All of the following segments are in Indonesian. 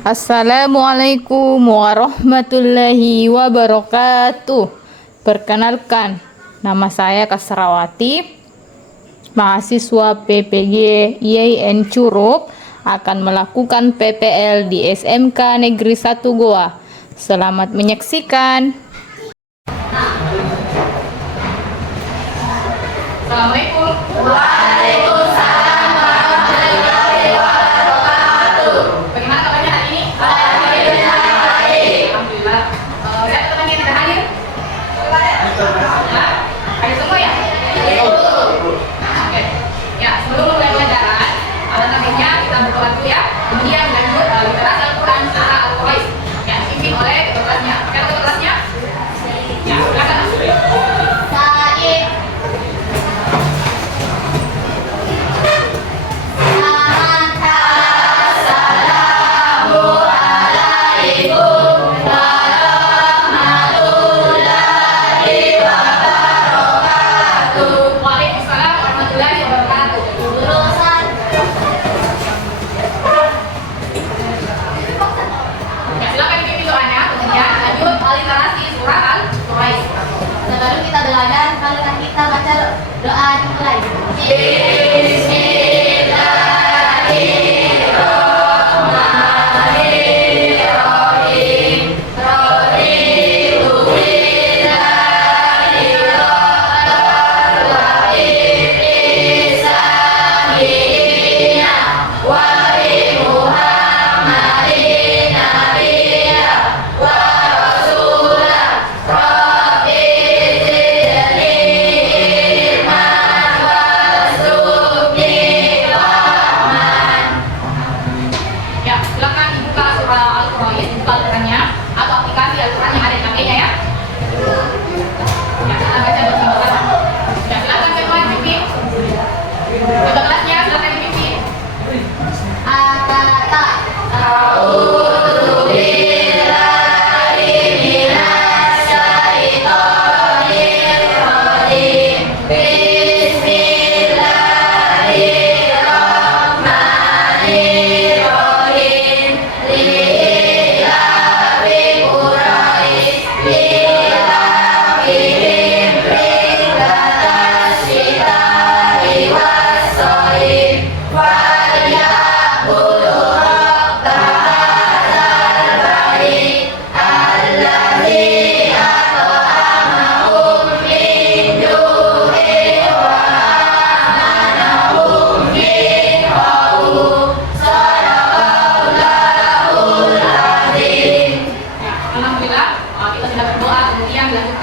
Assalamualaikum warahmatullahi wabarakatuh. Perkenalkan, nama saya Kasrawati, mahasiswa PPG IAIN Curup, akan melakukan PPL di SMK Negeri 1 Goa. Selamat menyaksikan. Assalamualaikum. Waalaikumsalam warahmatullahi wabarakatuh. Bagaimana kabarnya hari ini? Alhamdulillah baik. Alhamdulillah. Siapa teman yang tidak hadir? Hadir semua ya? Oke. Ya, sebelum mulai pelajaran, alhamdulillah kita berdoa dulu ya. Kemudian lanjut literasi Al-Quran surah Al-Quraish yang dipimpin oleh ketua kelasnya. Siapa ketua kelasnya? Ya, silakan. Baru kita belajar, kalau kita baca doa dimulai. Bismillahirrahmanirrahim. Raditu billahi rabban wa bi'islamina wa bi Muhammadin nabiyya wa rasulah.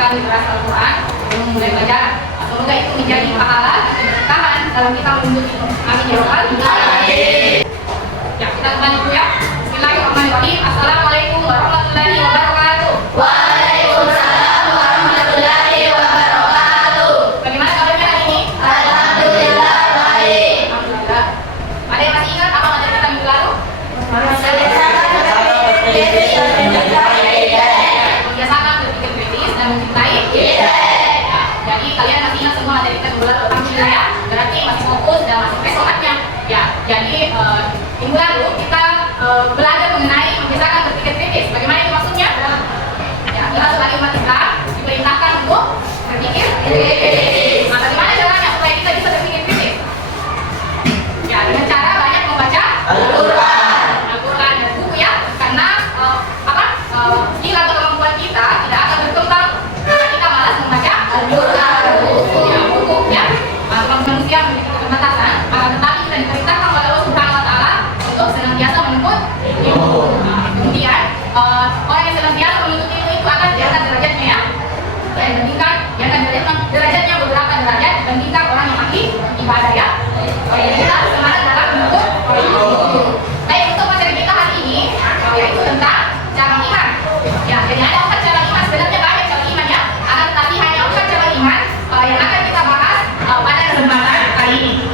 Literasi Al-Quran sebelum mulai belajar. Semoga itu menjadi pahala dan bertahan dalam kita menuntut ilmu. Amin ya rabbal alamin. Ya, kita kembali dulu ya. Bismillahirrahmanirrahim. Assalamualaikum warahmatullahi wabarakatuh. Waalaikumsalam warahmatullahi wabarakatuh. Bagaimana kabarnya hari ini? Alhamdulillah baik. Alhamdulillah. Ada yang masih ingat apa materi kita minggu lalu? Membiasakan berpikir kritis dan mencintai. Jadi kalian masih ingat semua materi kita minggu lalu? Alhamdulillah ya. Berarti masih fokus dan masih fresh otaknya. Ya, jadi minggu lalu kita belajar mengenai membiasakan berpikir kritis. Bagaimana itu maksudnya? Ya, kita sebagai umat Islam diperintahkan untuk berpikir kritis. Nah, bagaimana caranya supaya kita bisa berpikir kritis? Ya, dengan cara banyak membaca Al-Quran dan buku ya. Karena skill atau kemampuan kita tidak akan berkembang jika kita malas membaca Al-Quran, buku ya. Kemampuan manusia memiliki keterbatasan, tetapi kita diperintahkan oleh Allah Subhanahu Wa Taala untuk senantiasa menuntut ilmu. Kemudian orang yang senantiasa menuntut ilmu itu akan diangkat derajatnya ya. Diangkat derajatnya beberapa derajat dibandingkan orang yang ahli ibadah ya. Kita semangat dalam menuntut ilmu. Baik, untuk materi kita hari ini yaitu tentang cabang iman. Ya, jadi ada 4 cabang iman. Sebenarnya banyak cabang iman ya. Akan tetapi hanya 4 cabang iman yang akan kita bahas pada kesempatan kali ini.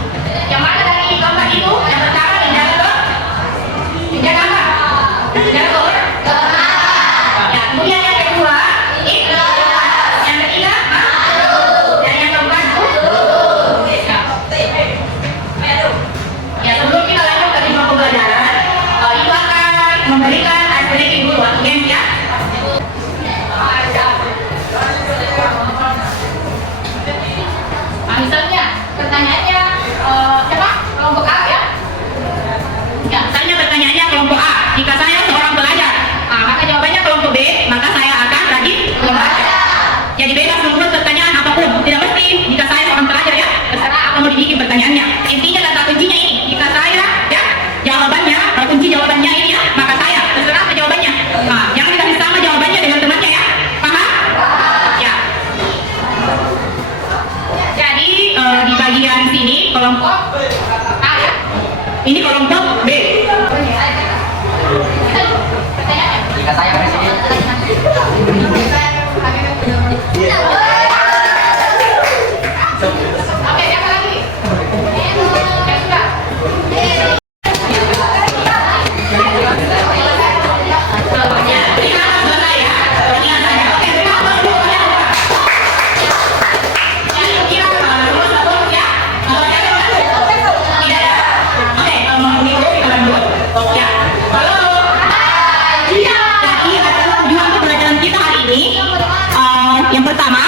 Yang mana dari gambar itu? Yang pertama menjaga gambar. Ya, kemudian yang kedua ikhlas. Yang ketiga dan yang keempat Ya, halo. Iya. Jadi adalah tujuan pembelajaran kita hari ini. Yang pertama,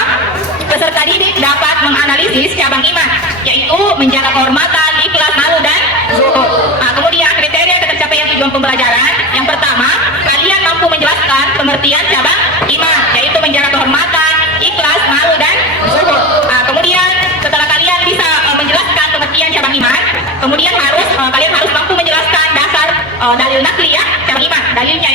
peserta didik dapat menganalisis cabang iman, yaitu menjaga kehormatan, ikhlas, malu, dan zuhud. Kemudian kriteria tercapaian tujuan pembelajaran. Yang pertama, kalian mampu menjelaskan pengertian cabang iman, yaitu menjaga kehormatan, ikhlas, malu, dan zuhud. Kemudian setelah kalian bisa menjelaskan pengertian cabang iman, kemudian kalian harus mampu menjelaskan dasar dalil nakliyah cabang iman, dalilnya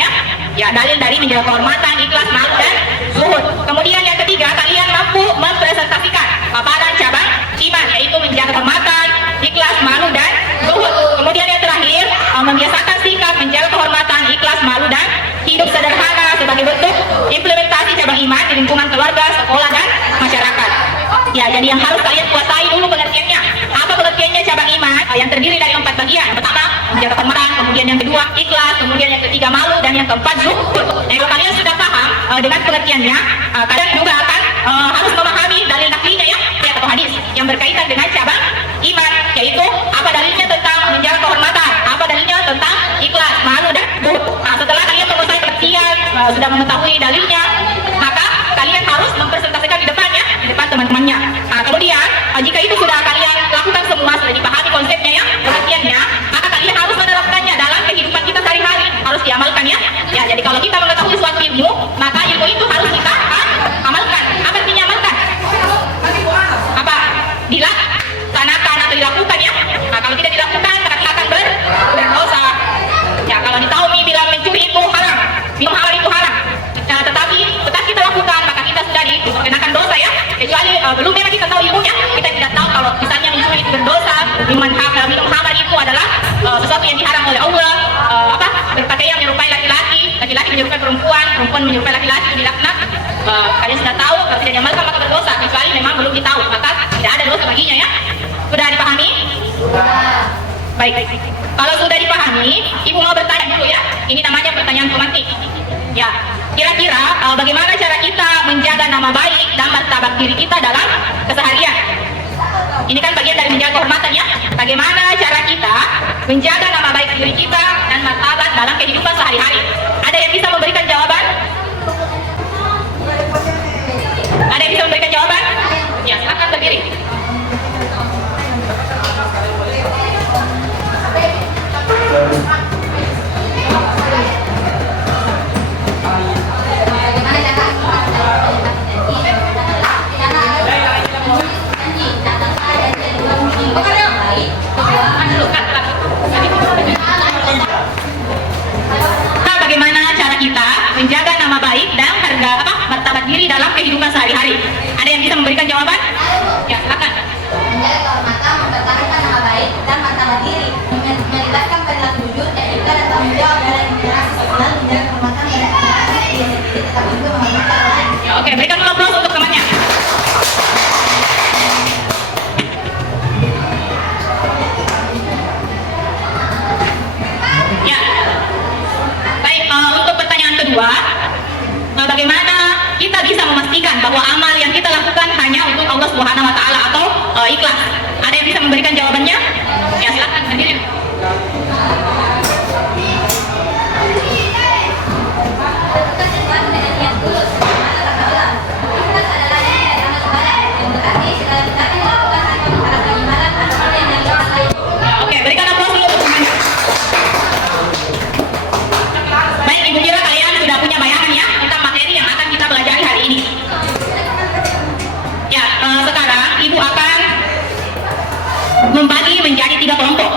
ya, dalil dari menjaga kehormatan, ikhlas, malu, dan zuhud. Kemudian yang ketiga, kalian mampu mempresentasikan paparan cabang iman, yaitu menjaga kehormatan, ikhlas, malu, dan zuhud. Kemudian yang terakhir, membiasakan sikap menjaga kehormatan, ikhlas, malu, dan hidup sederhana sebagai bentuk implementasi cabang iman di lingkungan keluarga, sekolah, dan masyarakat. Ya, jadi yang harus kalian kuasai dulu pengertiannya. Apa pengertiannya cabang iman? Yang terdiri dari 4 bagian. Yang pertama, menjaga kehormatan, kemudian yang kedua, ikhlas, kemudian yang ketiga, malu, dan yang keempat, zuhud. Kalau kalian sudah paham dengan pengertiannya, kalian juga akan harus memahami dalil naklinya ya, atau hadis yang berkaitan dengan cabang iman, yaitu apa dalilnya tentang menjaga kehormatan, apa dalilnya tentang ikhlas, malu, dan zuhud. Setelah kalian menguasai pengertian, sudah mengetahui dalilnya, maka kalian harus mempresentasikan di depannya, di depan teman-temannya. Kemudian jika itu sudah kalian lakukan semua, sudah dipahami konsepnya ya, pengertiannya, maka kalian harus menerapkannya dalam kehidupan kita sehari-hari, harus diamalkan ya. Ya, jadi kalau kita mengetahui suatu ilmu, maka ilmu itu harus kita amalkan. Apa artinya amalkan? Apa? Dilaksanakan atau dilakukan ya. Kalau tidak dilakukan, maka kita akan berdosa. Ya, kalau ditahui bilang mencuri itu haram, minum haram itu haram. Tetapi tetap kita lakukan, maka kita sudah dikenakan dosa ya. Kecuali belum memang kita tahu ilmunya, kita tidak tahu kalau misalnya mencuri itu berdosa, minum khamar itu adalah sesuatu yang diharam oleh Allah. Berpakaian menyerupai laki-laki, laki-laki menyerupai perempuan, perempuan menyerupai laki-laki, dilaknat. Kalian sudah tahu, kalau tidak diamalkan maka berdosa, kecuali memang belum ditahu, maka tidak ada dosa baginya ya. Sudah dipahami? Baik. Kalau sudah dipahami, ibu mau bertanya dulu ya. Ini namanya pertanyaan pemantik. Ya, kira-kira bagaimana cara kita menjaga nama baik dan martabat diri kita dalam keseharian? Ini kan bagian dari menjaga kehormatan ya. Bagaimana cara kita menjaga nama baik diri kita dan martabat dalam kehidupan sehari-hari? Ada yang bisa memberikan jawaban? Ada yang bisa memberikan jawaban? Ya, silakan berdiri. Bagaimana cara kita menjaga nama baik dan martabat diri dalam kehidupan sehari-hari? Ada yang bisa memberikan jawaban? Ya, silakan. Menjaga kehormatan, mempertahankan nama baik dan martabat diri, melibatkan perilaku jujur, etika dan tanggung jawab dalam interaksi sosial, menjaga kehormatan dan interaksi tetap juga menghormati orang lain. Ya, oke, berikan dulu aplaus untuk temannya. Ya, baik. Untuk pertanyaan kedua, bagaimana kita bisa memastikan bahwa amal yang kita lakukan hanya untuk Allah Subhanahu Wa Taala atau ikhlas? Ada yang bisa memberikan jawabannya? Ya, silakan berdiri. Oke, berikan aplaus dulu untuk temannya. Baik, ibu kira kalian sudah punya bayangan ya tentang materi yang akan kita pelajari hari ini. Ya, sekarang ibu akan membagi menjadi 3 kelompok.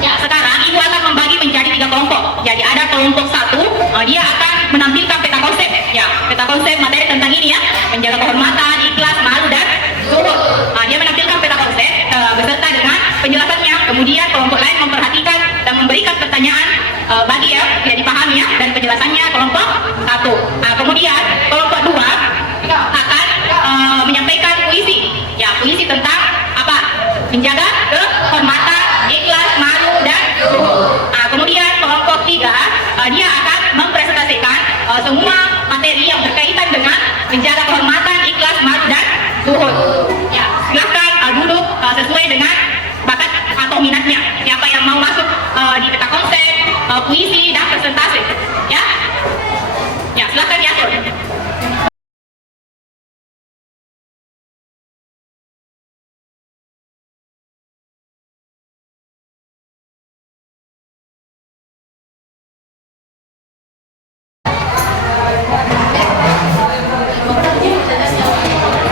Ya, sekarang ibu akan membagi menjadi 3 kelompok. Jadi ada kelompok 1, dia akan menampilkan peta konsep. Ya, peta konsep materi tentang ini ya, menjaga kehormatan, ikhlas, malu, dan zuhud. Dia menampilkan peta konsep beserta dengan penjelasannya. Kemudian kelompok lain memperhatikan dan memberikan pertanyaan bagi yang tidak dipahami ya, dan penjelasannya kelompok 1. Kemudian kelompok 2 akan menyampaikan puisi. Ya, puisi tentang apa? Menjaga kehormatan, ikhlas, malu, dan zuhud. Kemudian kelompok 3 dia akan mempresentasikan semua materi yang berkaitan dengan menjaga kehormatan, ikhlas, malu, dan zuhud. Ya, silakan duduk sesuai dengan peminatnya. Siapa yang mau masuk di peta konsep, puisi dan presentasi, ya? Ya, silakan diatur.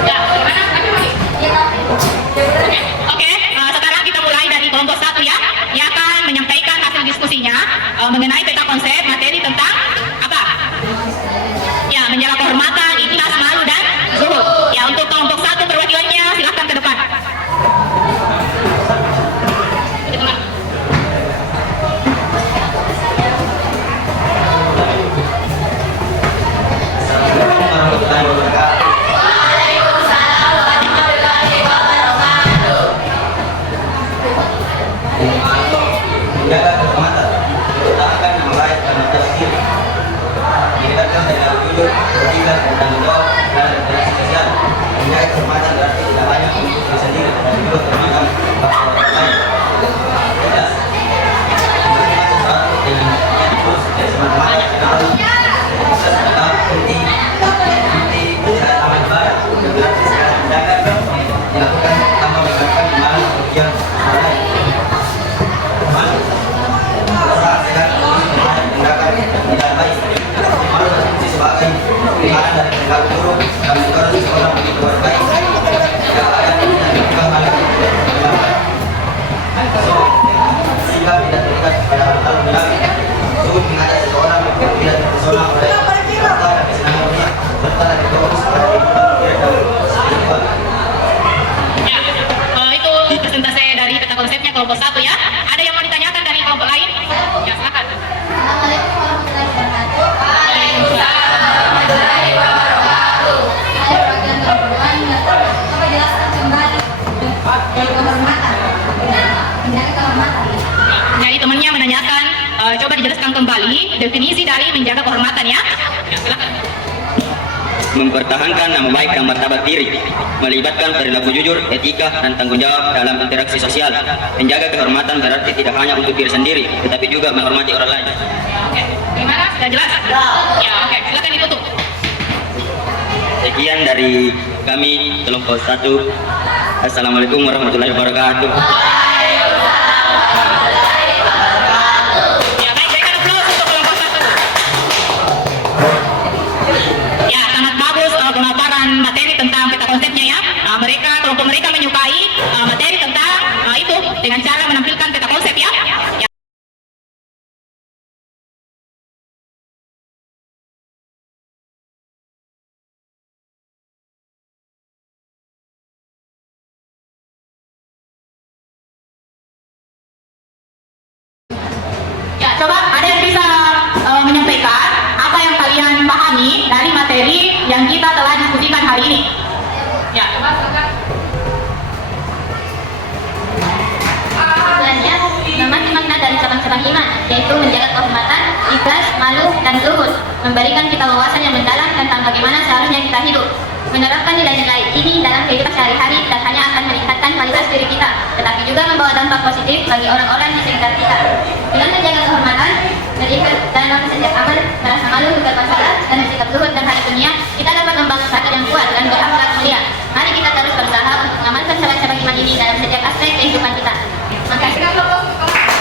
Ya, gimana? Lanjut, Mami. Oke, sekarang kita mulai dari kelompok 1 ya. Yang akan menyampaikan hasil diskusinya mengenai peta konsep materi tentang apa? Ya, menjaga kehormatan, ikhlas, malu dan zuhud. Ya, untuk kelompok 1 perwakilannya silakan ke depan. Ke tengah. Menjaga kehormatan, mengutamakan nama baik dan martabat diri, melibatkan dengan jujur, etika, dan tanggung jawab dalam interaksi sosial. Menjaga kehormatan berarti tidak hanya untuk diri sendiri, tapi juga kehormatan bagi orang lain. Jelas, melakukan sesuatu dengan niat tulus dan semangat kenal, sukses adalah inti penyelesaian amal ibadah. Dan berarti segala tindakan dilakukan tanpa melibatkan kemarin kerugian orang lain. Saat sedang tindakan tidak baik, malu berfungsi sebagai pilihan dari penegak buruk dan mendorong seseorang menjadi berbuat baik. Jika ada yang melakukan hal yang tidak dilakukan, sehingga tidak terikat pada hal munafik, sungguh mengajak seseorang yang tidak terpesona oleh harta dan kesenangan dunia, serta dari egois seperti tidak tahu spiritual. Ya, itu presentasi dari peta konsepnya kelompok 1 ya. Ada yang mau ditanyakan dari kelompok lain? Ya, silakan. Assalamualaikum warahmatullahi wabarakatuh. Waalaikumsalam warahmatullahi wabarakatuh. Saya perwakilan kelompok 2 coba jelaskan kembali dari kehormatan. Menjaga kehormatan. Jadi temannya menanyakan, coba dijelaskan kembali definisi dari menjaga kehormatan ya. Ya, silakan. Mempertahankan nama baik dan martabat diri, melibatkan perilaku jujur, etika, dan tanggung jawab dalam interaksi sosial. Menjaga kehormatan berarti tidak hanya untuk diri sendiri, tetapi juga menghormati orang lain. Oke, gimana? Sudah jelas? Ya, oke. Silakan ditutup. Sekian dari kami kelompok 1. Assalamualaikum warahmatullahi wabarakatuh. Ya, baik. Berikan aplaus untuk kelompok 1. Ya, sangat bagus pemaparan materi tentang peta konsepnya ya. Kelompok mereka menyukai materi tentang itu dengan cara menampilkan peta konsep ya. Ya. Ya, coba ada yang bisa menyampaikan apa yang kalian pahami dari materi yang kita telah diskusikan hari ini. Ya, Coba, silakan. Sebenarnya memang makna dari cabang-cabang iman, yaitu menjaga kehormatan, ikhlas, malu, dan zuhud, memberikan kita wawasan yang mendalam tentang bagaimana seharusnya kita hidup. Menerapkan nilai-nilai ini dalam kehidupan sehari-hari tak hanya akan meningkatkan kualitas diri kita, tetapi juga membawa dampak positif bagi orang-orang di sekitar kita. Dengan menjaga kehormatan, berikhlas dalam setiap amal, merasa malu bukan masalah, dan bersikap zuhud dan hari dunia, kita dapat membangun hati yang kuat dan berakhlak mulia. Mari kita terus berusaha untuk mengamalkan cabang-cabang iman ini dalam setiap aspek kehidupan kita. Makasih. Berikan aplaus untuk kelompok.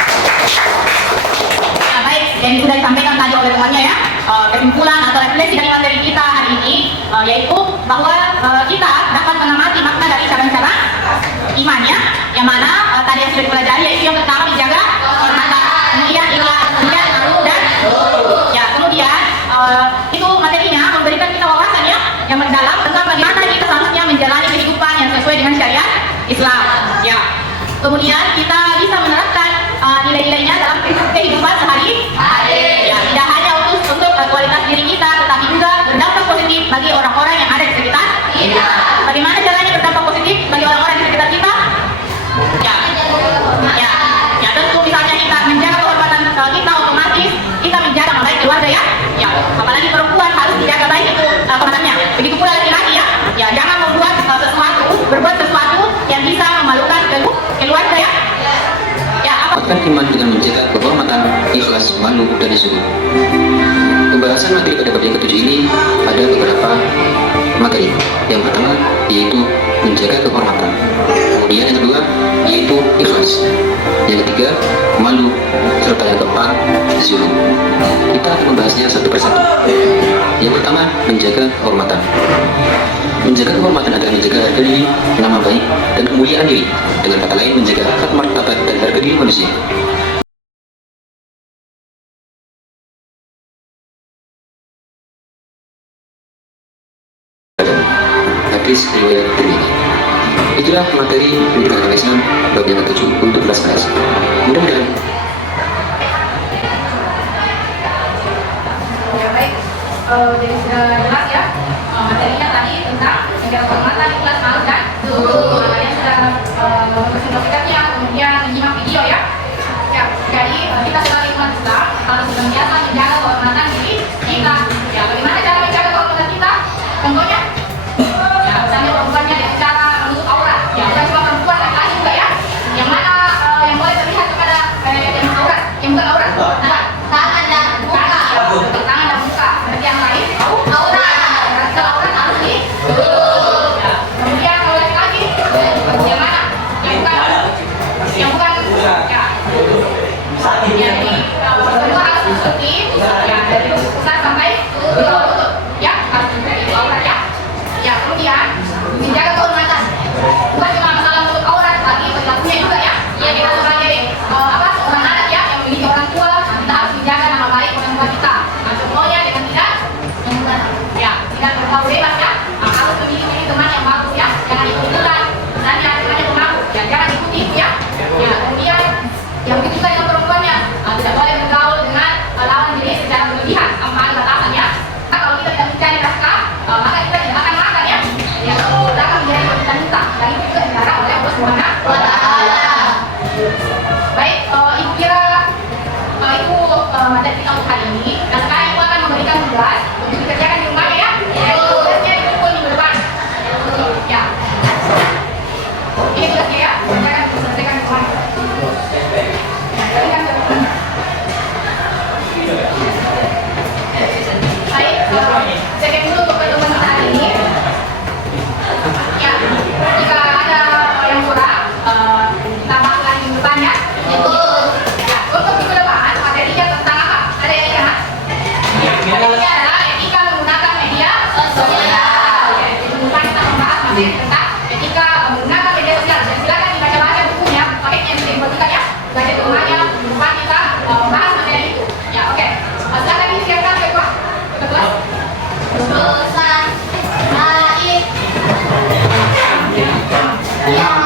Ya, baik, yang sudah disampaikan tadi oleh temannya ya, kesimpulan atau refleksi dari materi kita hari ini yaitu bahwa kita dapat mengamati makna dari cabang-cabang iman ya, yang mana tadi yang sudah dipelajari yaitu yang pertama menjaga kehormatan, kemudian ikhlas, kemudian malu dan ya, kemudian itu materinya memberikan kita wawasan ya yang mendalam tentang bagaimana kita seharusnya menjalani kehidupan yang sesuai dengan syariat Islam ya. Kemudian kita bisa menerapkan nilai-nilainya dalam kehidupan sehari-hari. Ya, tidak hanya untuk kualitas diri kita, tetapi juga berdampak positif bagi orang-orang yang ada di sekitar kita. Bagaimana caranya berdampak positif bagi orang-orang di sekitar kita? Ya, tentu misalnya kita menjaga kehormatan kita, otomatis kita menjaga nama baik keluarga ya. Ya, apalagi perempuan harus dijaga baik itu kehormatannya. Begitu pula laki-laki ya. Ya, jangan berbuat sesuatu yang bisa memalukan keluarga ya. menumbuhkan iman dengan menjaga kehormatan, ikhlas, malu, dan syukur. Pembahasan materi pada bab yang ketujuh ini ada beberapa materi. Yang pertama yaitu menjaga kehormatan. Kemudian yang kedua yaitu ikhlas. Yang ketiga malu, serta yang keempat syukur. Kita akan membahasnya satu persatu. Yang pertama menjaga kehormatan. Menjaga kehormatan adalah menjaga harga diri, nama baik, dan kemuliaan diri. Dengan kata lain menjaga harkat martabat dan harga diri manusia. Hadis riwayat Tirmidzi. Itulah materi pendidikan agama Islam bab yang ke-7 untuk kelas 11. Mudah-mudahan Ya baik, jadi sudah jelas ya materinya tadi tentang menjaga kehormatan, ikhlas, malu, dan syukur. Kalian sudah mempresentasikannya, kemudian menyimak video ya. Ya, jadi kita sebagai umat Islam harus senantiasa menjaga kehormatan diri kita. Ya, bagaimana cara menjaga kehormatan kita? Contohnya, ya misalnya perempuannya dengan cara menutup aurat. Ya, bukan cuma perempuan, laki-laki juga ya. Yang mana yang boleh terlihat kepada yang aurat, yang bukan aurat. Nah, Tangan dan muka. tangan dan muka. Berarti yang lain aurat. Berarti aurat harus ditutup. Ya. Kemudian kalau laki-laki yang mana? Yang bukan ya. Jadi semua harus ditutupi. Ya, dari pusat sampai ke lutut. Ya, harus ditutupi aurat ya. Ya, kemudian menjaga kehormatan. Bukan cuma masalah menutup aurat, tapi perilakunya juga ya. Ya, kita sebagai seorang anak ya yang memiliki orang tua, kita harus menjaga nama baik orang tua kita. Nah, contohnya dengan tidak tidak bergaul bebas ya. Nah, harus memiliki teman yang bagus ya, jangan ikut-ikutan. Dan yang temannya pemalu, ya jangan ikuti ya. Ya, kemudian yang begitu juga dengan perempuannya, tidak boleh bergaul dengan lawan jenis secara berlebihan, tanpa ada batasannya. Nah, kalau kita tidak mencari nafkah, maka kita tidak akan makan ya. Ya, itu akan menjadi kebutuhan kita. Dan itu juga dilarang oleh Allah Subhanahu wa Ta'ala. Baik, Ibu kira itu materi kita untuk hari ini. Dan sekarang Ibu akan memberikan tugas untuk dikerjakan di rumah ya. Tugasnya dikumpul minggu depan. Ya. Ini tugasnya ya. Kerjakan selesaikan di rumah. Baik, saya dulu untuk pertemuan kita hari ini. Ya, jika ada yang kurang, kita bahas lagi minggu depan ya. Ya, untuk minggu depan materinya tentang apa? Ada yang ingat? Materinya adalah etika menggunakan media sosial. Ya, minggu depan kita membahas materi tentang etika menggunakan media sosial. Dan silakan dibaca-baca bukunya, paketnya yang sudah dibuatkan ya. Baca di rumahnya, minggu depan kita membahas materi itu. Ya, oke. Silakan disiapkan ketua. Ketua. Pesan baik. Ya.